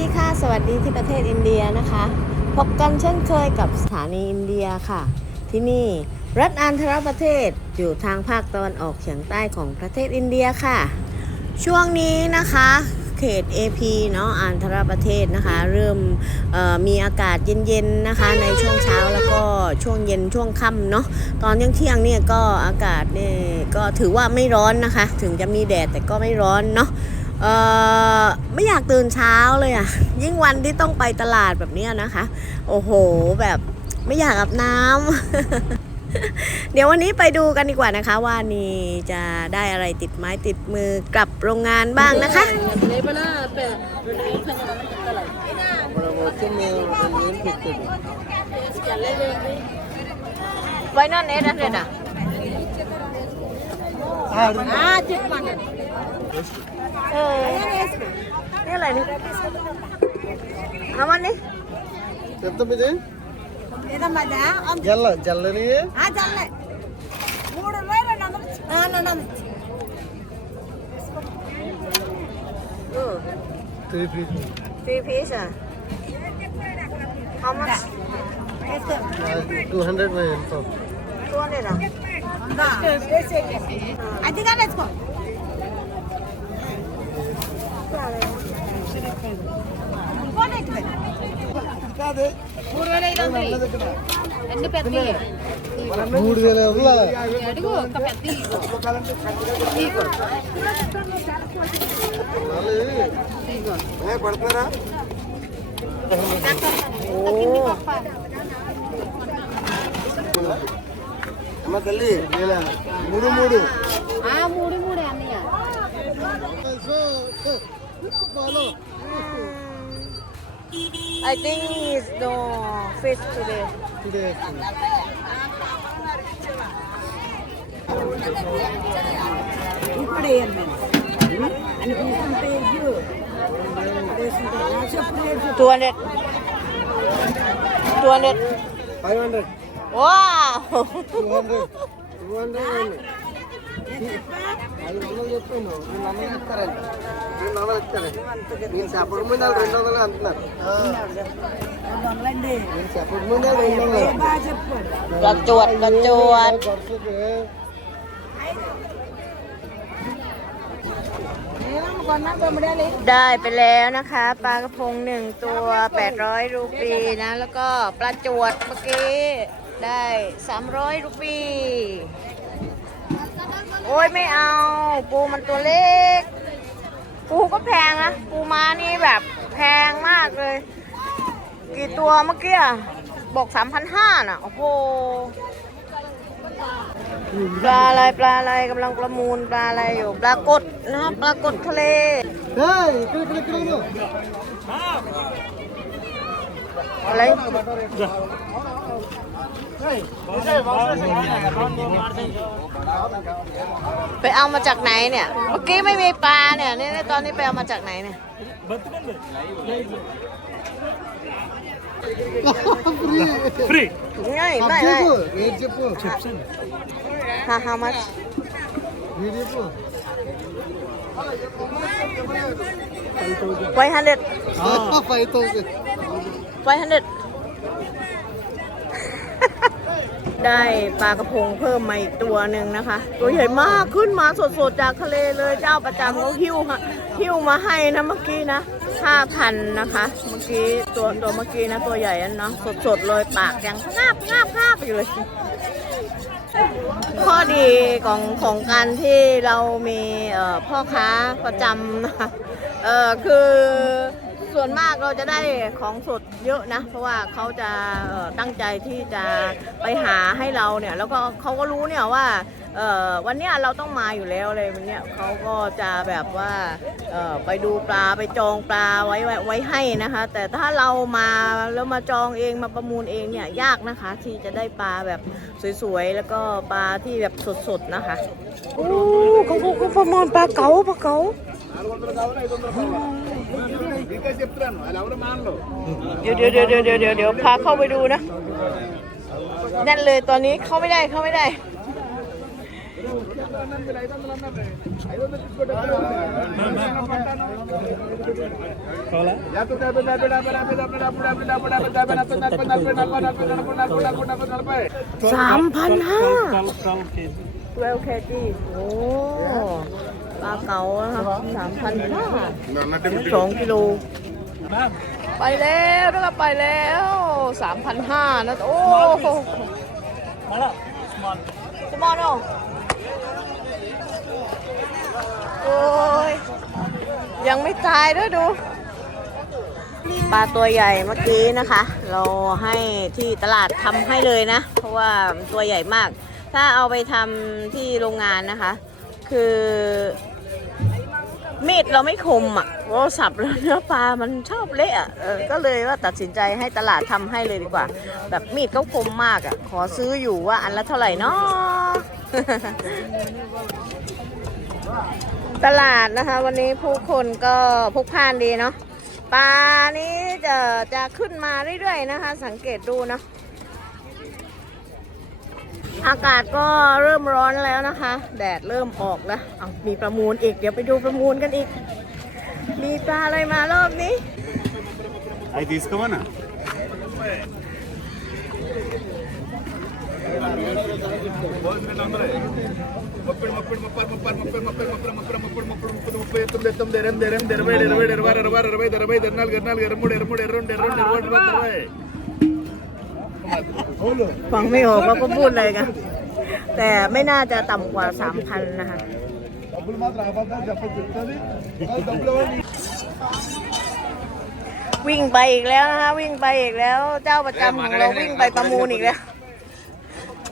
ดีค่ะ สวัสดีที่ประเทศอินเดียนะคะ พบกันเช่นเคยกับสถานีอินเดียค่ะ ที่นี่รัฐอันธรประเทศอยู่ทางภาคตะวันออกเฉียงใต้ของประเทศอินเดียค่ะ ช่วงนี้นะคะเขต AP เนาะอันธรประเทศนะคะ เริ่มมีอากาศเย็นๆนะคะ ในช่วงเช้าแล้วก็ช่วงเย็นช่วงค่ำเนาะตอนเที่ยงๆเนี่ยก็อากาศเนี่ยก็ถือว่าไม่ร้อนนะคะ ถึงจะมีแดดแต่ก็ไม่ร้อนเนาะ เอ่อไม่อยากตื่นเช้าเลยอะ่ะ ยิ่งวันที่ต้องไปตลาดแบบเนี้ยนะคะ โอ้โหแบบไม่อยากอาบน้ำเดี๋ยววันนี้ไปดูกันดีกว่านะคะ ว่านี่จะได้อะไรติดไม้ติดมือกลับโรงงานบ้างนะคะไว้นอนเอ็ดอันเด็ดอะเออนี่อะไรนี่ ये लेने हमारे कितना बजे ఏదో మదా జల్ల జల్లని ఆ జల్ల మూడు రూపాయలు రెండు వందలు ఆ రెండు వందలు three piece three piece how much two hundred two hundred అది కానీ వేసుకో మూడు వేల పడుతున్నారా అమ్మ తల్లి మూడు. మూడు మూడు మూడు అన్నయ్య. I think it's no fish today ఇప్పుడే అని కూర్చుంటే చెప్పు two hundred two hundred five hundred wow two hundred two hundred ఐదు వందలు చెప్పాను రెండు వందలు ఇస్తారండి రెండు వందలు ఇస్తారండి నేను చెప్పక ముందు వాళ్ళు రెండు వందలు అంటున్నారు వందలండి నేను చెప్పక ముందు వాళ్ళు రెండు వందలు బాగా చెప్పాడు กระจวดกระจวด ఖర్చుకి కొన్నా తమ్ముడే ได้ไปแล้วนะคะปลากระพงหนึ่งตัว 800 รูปีนะ แล้วก็ปลาจวดเมื่อกี้ได้ 300 รูปี โ โอ้ยไม่เอา ปูมันตัวเล็ก ปูก็แพงนะ ปูมานี่แบบแพงมากเลย กี่ตัวเมื่อกี้บอกสามพันห้าน่ะ โอ้โห ปลาอะไรปลาอะไรกำลังประมูลปลาอะไรอยู่ปลากดนะปลากดทะเล เฮ้ยกระโดดกระอะไร ไปเอามาจากไหนเนี่ย เมื่อกี้ไม่มีปลาเนี่ยนี่ตอนนี้ไปเอามาจากไหนเนี่ยฟรีง่ายไม่ไม่ how how much ไฟฮันเด็ดไฟฮันเด็ด ได้ปลากระพงเพิ่มมาอีกตัวหนึ่งนะคะ ตัวใหญ่มากขึ้นมาสดๆจากทะเลเลยเจ้าประจำเขาหิ้วฮะหิ้วมาให้นะเมื่อกี้นะห้าพันนะคะ เมื่อกี้ตัวตัวเมื่อกี้นะตัวใหญ่อันเนาะสดๆเลยปากยังงาบงาบงาบอยู่เลยข้อดีของของการที่เรามีพ่อค้าประจำนะคะเออคือส่วนมากเราจะได้ของสด เยอะนะ เพราะว่าเขาจะตั้งใจที่จะไปหาให้เราเนี่ย แล้วก็เขาก็รู้เนี่ยว่าวันนี้เราต้องมาอยู่แล้วเลยวันเนี้ยเขาก็จะแบบว่าไปดูปลาไปจองปลาไว้ไว้ให้นะคะ แต่ถ้าเรามาแล้วมาจองเองมาประมูลเองเนี่ยยากนะคะ ที่จะได้ปลาแบบสวยๆแล้วก็ปลาที่แบบสดๆนะคะโอ้เขาเขาเขาประมูลปลาเก๋าปลาเก๋า เดี๋ยวเดี๋ยวเดี๋ยวเดี๋ยวเดี๋ยวเดี๋ยวเดี๋ยวพาเข้าไปดูนะนั่นเลยตอนนี้เข้าไม่ได้เข้าไม่ได้ สามพันห้าเวลเคจีโอ้ ปลาเก๋านะคะสามพันห้าสองกิโล ไปแล้วนะครับไปแล้วสามพันห้านะโอ้โหสมอลเนาะโอ้ยยังไม่ตายด้วยดูปลาตัวใหญ่เมื่อกี้นะคะ เราให้ที่ตลาดทำให้เลยนะ เพราะว่ามันตัวใหญ่มาก ถ้าเอาไปทำที่โรงงานนะคะ คือ มีดเราไม่คมอะเราสับแล้วเนื้อปลามันชอบเละอะเออก็เลยว่าตัดสินใจให้ตลาดทำให้เลยดีกว่า แบบมีดเขาคมมากอะ ขอซื้ออยู่ว่าอันละเท่าไหร่เนาะตลาดนะคะ วันนี้ผู้คนก็พกพานดีเนาะปลานี้จะจะขึ้นมาเรื่อยๆนะคะ สังเกตดูเนาะ อากาศก็เริ่มร้อนแล้วนะคะ แดดเริ่มออกแล้วมีประมูลอีก เดี๋ยวไปดูประมูลกันอีก มีปลาอะไรมารอบนี้ไ Hay disco, mana? ฟังไม่ออกเขาก็พูดเลยกัน แต่ไม่น่าจะต่ำกว่าสามพันนะคะวิ่งไปอีกแล้วนะคะวิ่งไปอีกแล้ว เจ้าประจำของเราวิ่งไปประมูลอีกแล้ว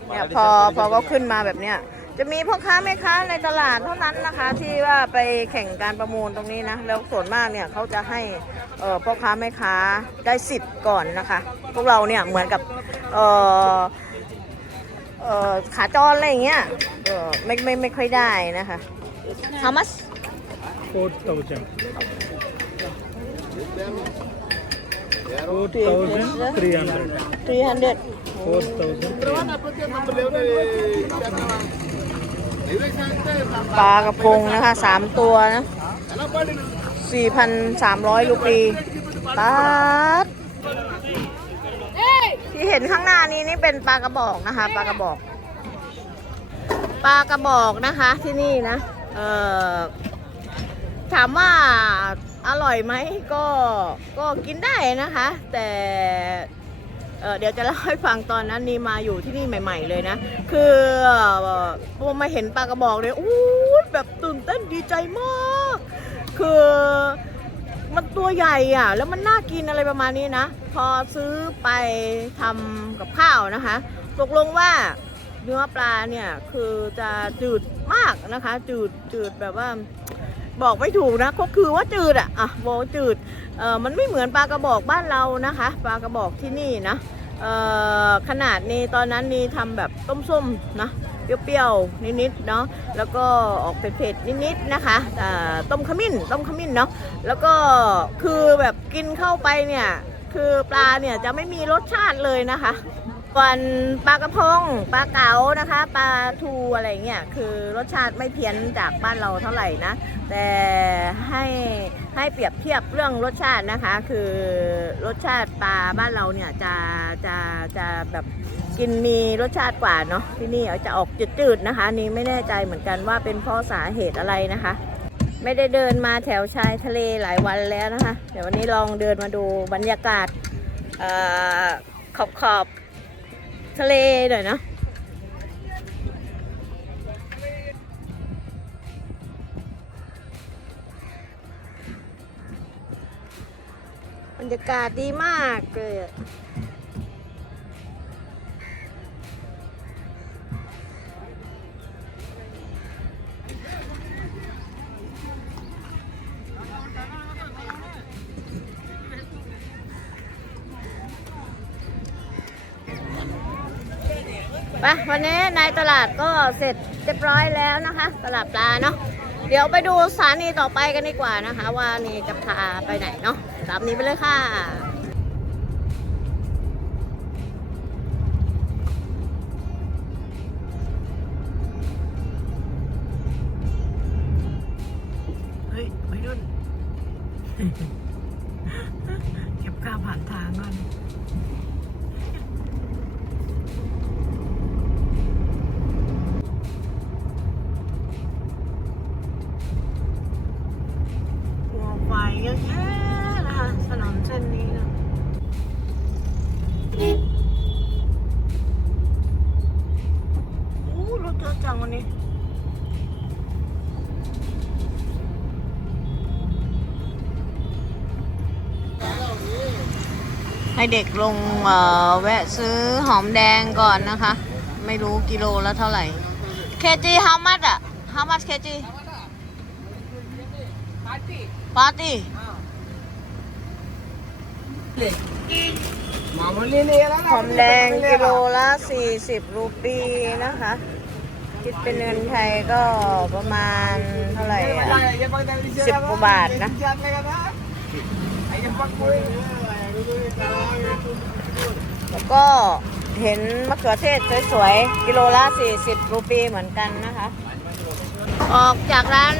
เนี่ยพอพอก็ขึ้นมาแบบเนี้ย จะมีพ่อค้าแม่ค้าในตลาดเท่านั้นนะคะ ที่ว่าไปแข่งการประมูลตรงนี้นะแล้วส่วนมากเนี่ยเขาจะให้เอ่อพ่อค้าแม่ค้าได้สิทธิ์ก่อนนะคะ พวกเราเนี่ยเหมือนกับเอ่อเอ่อขาจรอะไรอย่างเงี้ยเออไม่ไม่ไม่ค่อยได้นะคะ How much 4,000 300 ปลากระพงนะคะสามตัวนะสี่พันสามร้อยรูปีปลาดที่เห็นข้างหน้านี้นี่เป็นปลากระบอกนะคะปลากระบอกปลากระบอกนะคะที่นี่นะเออถามว่าอร่อยไหมก็ก็กินได้นะคะ แต่ เดี๋ยวจะเล่าให้ฟังตอนนั้นนี่มาอยู่ที่นี่ใหม่ ๆ เลยนะ คือเอ่อพอมาเห็นปลากระบอกเลยอู้แบบตื่นเต้นดีใจมาก คือมันตัวใหญ่อะ แล้วมันน่ากินอะไรประมาณนี้นะ พอซื้อไปทำกับข้าวนะคะ ตกลงว่าเนื้อปลาเนี่ย คือจะจืดมากนะคะ จืดจืดแบบว่า บอกไม่ถูกนะก็คือว่าจืดอะอะบอกว่าจืดเออมันไม่เหมือนปลากระบอกบ้านเรานะคะปลากระบอกที่นี่นะเออขนาดนี้ตอนนั้นนี่ทำแบบต้มส้มนะเปรี้ยวๆนิดๆเนาะแล้วก็ออกเผ็ดๆนิดๆนะคะอ่ต้มขมิ้นต้มขมิ้นเนาะแล้วก็คือแบบกินเข้าไปเนี่ยคือปลาเนี่ยจะไม่มีรสชาติเลยนะคะ ส่วนปลากระพงปลาเก๋านะคะปลาทูอะไรเงี้ยคือรสชาติไม่เพี้ยนจากบ้านเราเท่าไหร่นะ แต่ให้ให้เปรียบเทียบเรื่องรสชาตินะคะ คือรสชาติปลาบ้านเราเนี่ยจะจะจะแบบกินมีรสชาติกว่าเนาะที่นี่จะออกจืดๆนะคะ นี่ไม่แน่ใจเหมือนกันว่าเป็นเพราะสาเหตุอะไรนะคะ ไม่ได้เดินมาแถวชายทะเลหลายวันแล้วนะคะ เดี๋ยววันนี้ลองเดินมาดูบรรยากาศอขอบขอบ ทะเลหน่อยเนาะบรรยากาศดีมากเลย ไปวันนี้ในตลาดก็เสร็จเรียบร้อยแล้วนะคะ ตลาดปลาเนาะเดี๋ยวไปดูสถานีต่อไปกันดีกว่านะคะ ว่านี่จะพาไปไหนเนาะตามนี้ไปเลยค่ะ รถจังวันนี้ ให้เด็กลงแวะซื้อหอมแดงก่อนนะคะ ไม่รู้กิโลแล้วเท่าไหร่ เคจีฮามัดอะ how much kg party party หอมแดงกิโลละ40 รูปีนะคะิดเป็นเงินไทยก็ประมาณเท่าไหร่สิบกว่าบาทนะ แล้วก็เห็นมะเขือเทศสวยๆ กิโลละ 40 รูปีเหมือนกันนะคะ ออกจากร้าน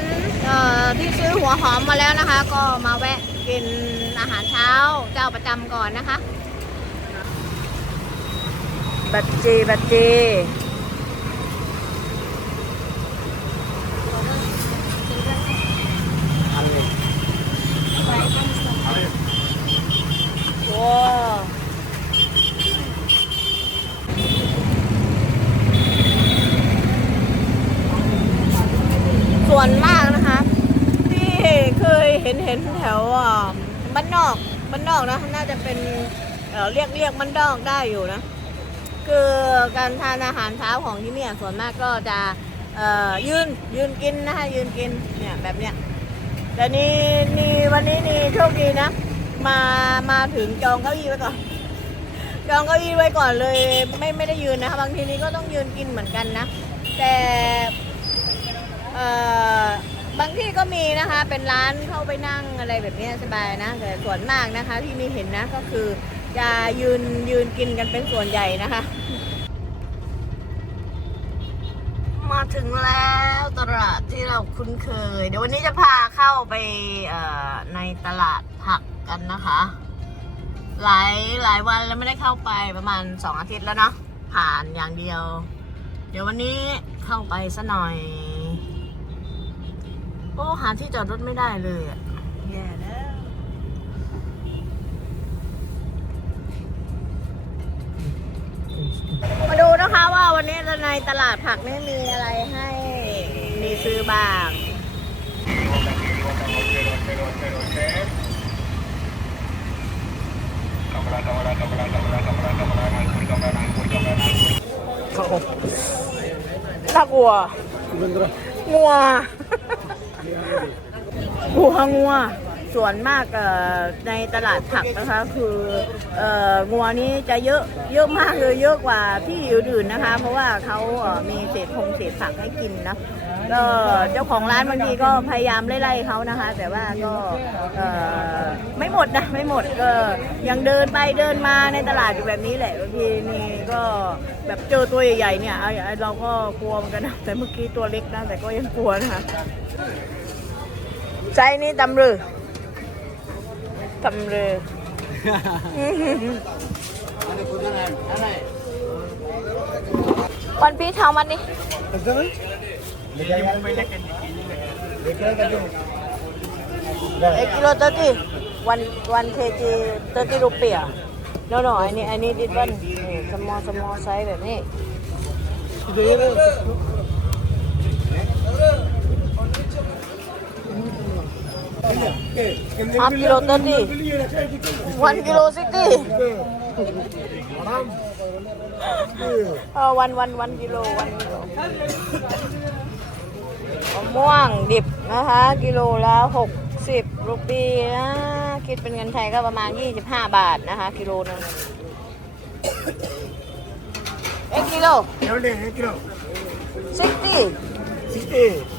ที่ซื้อหัวหอมมาแล้วนะคะ ก็มาแวะกินอาหารเช้าเจ้าประจำก่อนนะคะ บัตจีบัตจี ส่วนมากนะคะ ที่เคยเห็นเห็นแถวบ้านนอกบ้านนอกนะ น่าจะเป็นเเรียกเรียกบ้านนอกได้อยู่นะ คือการทานอาหารเช้าของที่นี่ส่วนมากก็จะยืนยืนกินนะคะยืนกินเนี่ยแบบเนี้ยแต่นี่นี่วันนี้นี่โชคดีนะ มามาถึงจองเก้าอี้ไว้ก่อน จองเก้าอี้ไว้ก่อนเลย ไม่ไม่ได้ยืนนะคะบางทีนี้ก็ต้องยืนกินเหมือนกันนะ แต่เอ่อบางที่ก็มีนะคะ เป็นร้านเข้าไปนั่งอะไรแบบนี้สบายนะแต่ส่วนมากนะคะ ที่นี่เห็นนะก็คือจะยืนยืนกินกันเป็นส่วนใหญ่นะคะ มาถึงแล้วตลาดที่เราคุ้นเคย เดี๋ยววันนี้จะพาเข้าไปเอ่อในตลาดผัก กันนะคะ หลายหลายวันแล้วไม่ได้เข้าไปประมาณสองอาทิตย์แล้วเนาะผ่านอย่างเดียว เดี๋ยววันนี้เข้าไปซะหน่อย โอ้หาที่จอดรถไม่ได้เลยอะแย่แล้วมาดูนะคะว่าวันนี้ในตลาดผักนี่มีอะไรให้มีซื้อบ้าง น่ากลัวงัวงัวงัว ส่วนมากในตลาดผักนะคะ คืองัวนี้จะเยอะเยอะมากเลยเยอะกว่าที่อื่นๆนะคะ เพราะว่าเขามีเศษพงเศษผักให้กินนะ ก็เจ้าของร้านบางทีก็พยายามไล่ๆเขานะคะ แต่ว่าก็เอ่อไม่หมดนะไม่หมดก็ยังเดินไปเดินมาในตลาดอยู่แบบนี้แหละบางทีนี่ก็แบบเจอตัวใหญ่ๆเนี่ยเอาเอาเราก็กลัวเหมือนกันนะแต่เมื่อกี้ตัวเล็กนะแต่ก็ยังกลัวนะคะใจนี่ตำรือตำรือวันพีชเท่ามันนี่ เอกิโลเตอร์ตี้วันวันเคจีเตอร์ตี้รูปีอะ no no อันนี้อันนี้ดิบันนี่สมอสมอไซส์แบบนี้ half kilo thirty one kilo sixty เออวันวัน มะม่วงดิบนะคะ กิโลละ 60 รูปีนะคิดเป็นเงินไทยก็ประมาณ 25 บาทนะคะ กิโลนึงเอ็กกิโล How many kilo? 60 60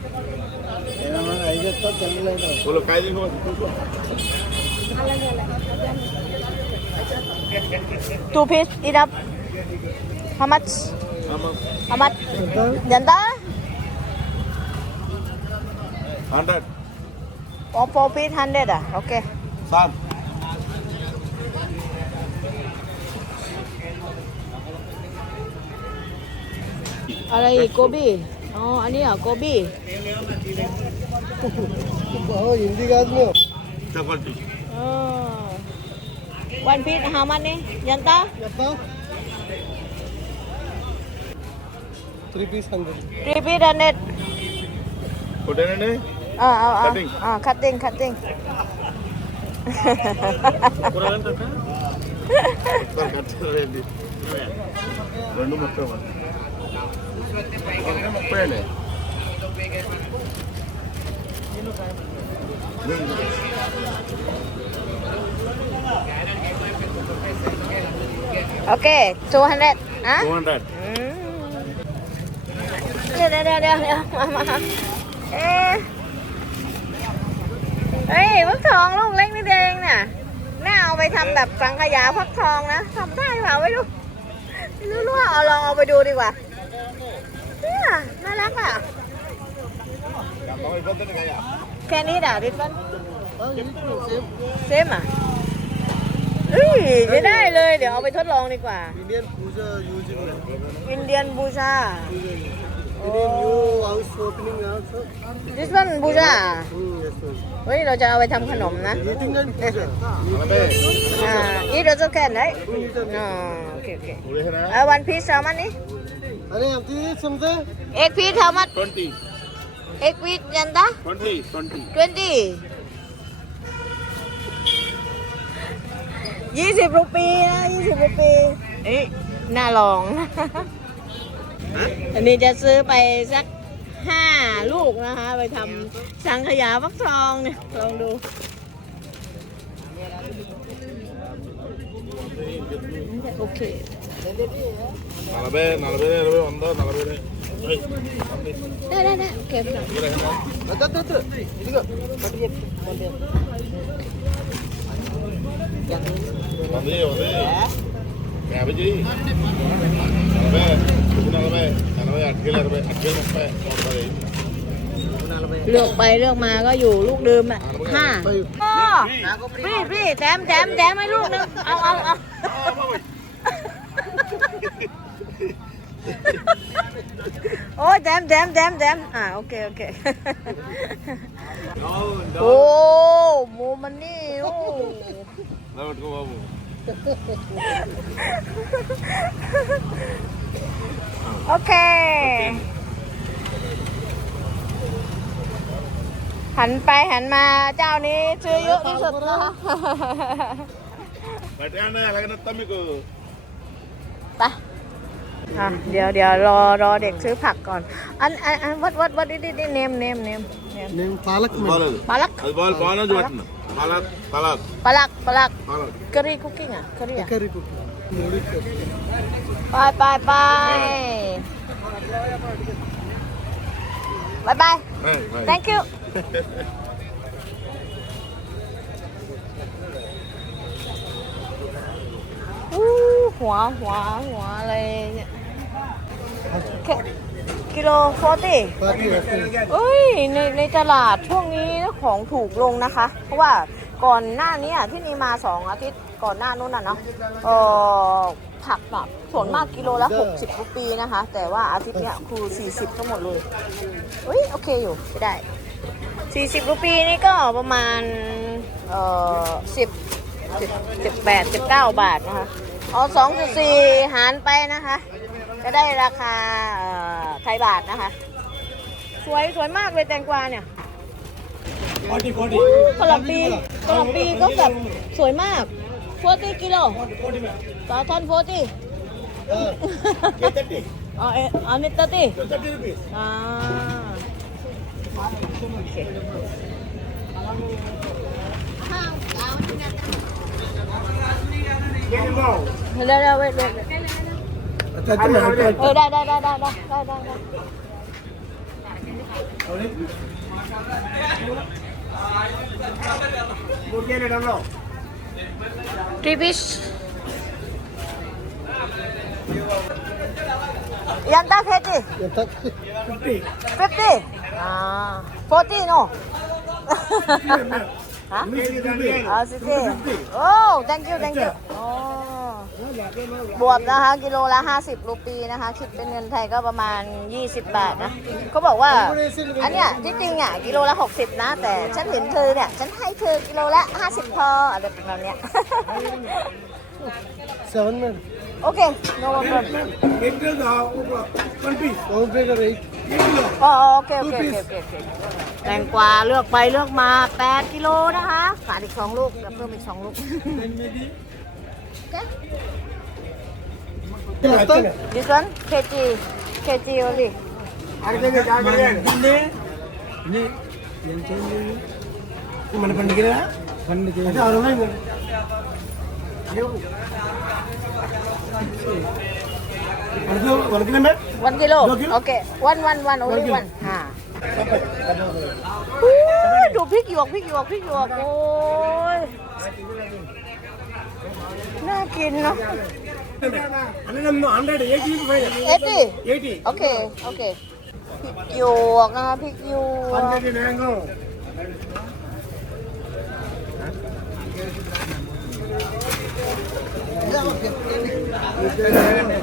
बोलो काय हो Two piece, eat up. How much? How much? Janta? Hundred Oh, four piece, hundred. Ah, okay. सांग Alright, Kobe. Oh, ani ah, Kobe. Hindi का आदमी हो chapati one feet three piece hundred three piece hundred ఒకటేనండి cutting cutting రెండు ముప్పై ముప్పై అండి Okay, 200. Huh? 200. Mm. เดี๋ยวเดี๋ยวเดี๋ยวเดี๋ยวมามาเอ๊เฮ้ยพักทองลูกเล็กนิดเองน่ะ น่าเอาไปทำแบบสังขยาพักทองนะทำได้เปล่าไม่รู้รู้ว่าเอาลองเอาไปดูดีกว่าเนี่ยน่ารักอะ แค่นี้ด่าดิฟันเซมอะเอ้ยจะได้เลย เดี๋ยวเอาไปทดลองดีกว่า Indian puja using that. อินเดียนบูชา Indian new house opening also. ดิฟันบูชา Hmm, yes, sir. เฮ้ย เราจะเอาไปทำขนมนะอ่าอีกเราจะแค่ไหนอ๋อโอเคโอเคเอาวันพีซแซลมอนนี่อัน auntie, something? เอ็กพีซแซลมอน เอ็กวิด ಎಂತ twenty twenty ยี่สิบรูปีนะยี่สิบรูปีเอ๊ะน่าลอง อันนี้จะซื้อไปสักห้าลูกนะคะ ไปทำสังขยาฟักทองเนี่ย ลองดู โอเค నలభై నలభై ఇరవై వంద నలభైได้ได้ได้โอเคพี่น้อง అద్ద అద్ద అద్ద. ఇదిగో పట్టు చెప్పు పట్టు చెప్పు. వంద వంద యాభై చెయ్యి నలభై ఇది నలభై ఎనభై అటుకెళ్ళి ఇరవై అటుకెళ్ళి ముప్పై ముప్పై เลือกไปเลือกมาก็อยู่ลูกเดิมอ่ะห้าโอ้พี่พี่แถมแถมแถมให้ลูกนึงเอาเอาเอา โอ้ยแถมแถมแถมแถมอ่าโอเคโอเค โอ้โมมันนี่โอ้ పెట్టుకో బాబుโอเค หันไปหันมาเจ้านี้ซื้อเยอะที่สุดเนาะ పెట్టండి ఎలాగైనా ఇస్తాం మీకు ไป เดี๋ยวเดี๋ยวรอรอเด็กซื้อผักก่อน อันอันอันวัดวัดวัดนี่นี่เนมเนมเนมเนม Name าลักป Mandi. ปลาลัก البال بانا جواتنا قلق قلق ปลาลักปลาลัก قلق กะหรี่คุกกิ้งอะกะหรี่อะ Curry cooking. Modi curry. ไปไปไปบายบาย thank you Woo, หัวหัวหัวอะไรเนี่ย กิโลฟอตี้เอ้ยในในตลาดช่วงนี้ของถูกลงนะคะ เพราะว่าก่อนหน้านี้ที่นี่มาสองอาทิตย์ก่อนหน้านู้นน่ะเนาะเออผักแบบส่วนมากกิโลละ 60รูปีนะคะ แต่ว่าอาทิตย์เนี้ยคือ 40 ทั้งหมดเลยเฮ้ยโอเคอยู่ได้ 40รูปีนี่ก็ประมาณเอ่อ10 18 19 บาทนะคะเอาสองจุดสี่หารไปนะคะ จะได้ราคาเอ่อไทยบาทนะคะ สวยสวยมากเลยแตงกวาเนี่ยอู้กะหล่ำปีกะหล่ำปีก็แบบสวยมาก40กิโลต่อทอน40อ๋อเอออันนี้30อ่าโอเคเดี๋ยวเดี๋ยว Oh, dah, fifty. Ah, forty no. Ah, oh, thank you, thank you. บวกนะคะ กิโลละ 50 รูปีนะคะ คิดเป็นเงินไทยก็ประมาณ 20 บาทนะเขาบอกว่า อันเนี้ยที่จริงอะกิโลละ 60 นะ แต่ฉันเห็นเธอเนี่ย ฉันให้เธอกิโลละ 50 พออะไรแบบเนี้ย seven men. Okay, no problem. Eight days, one piece. One piece or eight. Oh, okay, okay, okay, okay, okay. แตงกวาเลือกไปเลือกมา 8 กิโลนะคะ ขาดอีก 2 ลูกเพิ่มอีก 2 ลูก This one kg kg only మన పండుగ పండుగ అరవై వరకు మే one kilo Dua kilo? okay one one one only kilo. one อ่าอู้ดูพริกหยวกพริกหยวกพริกหยวกโอ้ย น่ากินเนาะ เอตี้ โอเค โอเค พริกหยวกนะคะพริกหยวก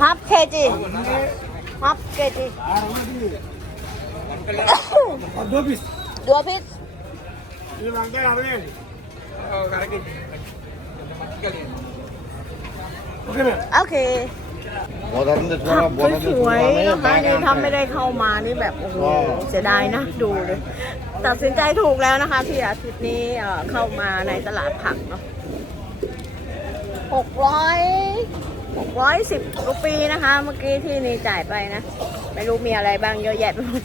half kg half kg dua piece โอเค Modern สวยนะคะนี่ถ้าไม่ได้เข้ามานี่แบบโอ้โหเสียดายนะดูเลยตัดสินใจถูกแล้วนะคะที่อาทิตย์นี้เเข้ามาในตลาดผักเนาะหกร้อยหกร้อยสิบรูปีนะคะ เมื่อกี้ที่นี่จ่ายไปนะ ไม่รู้มีอะไรบ้างเยอะแยะไปหมด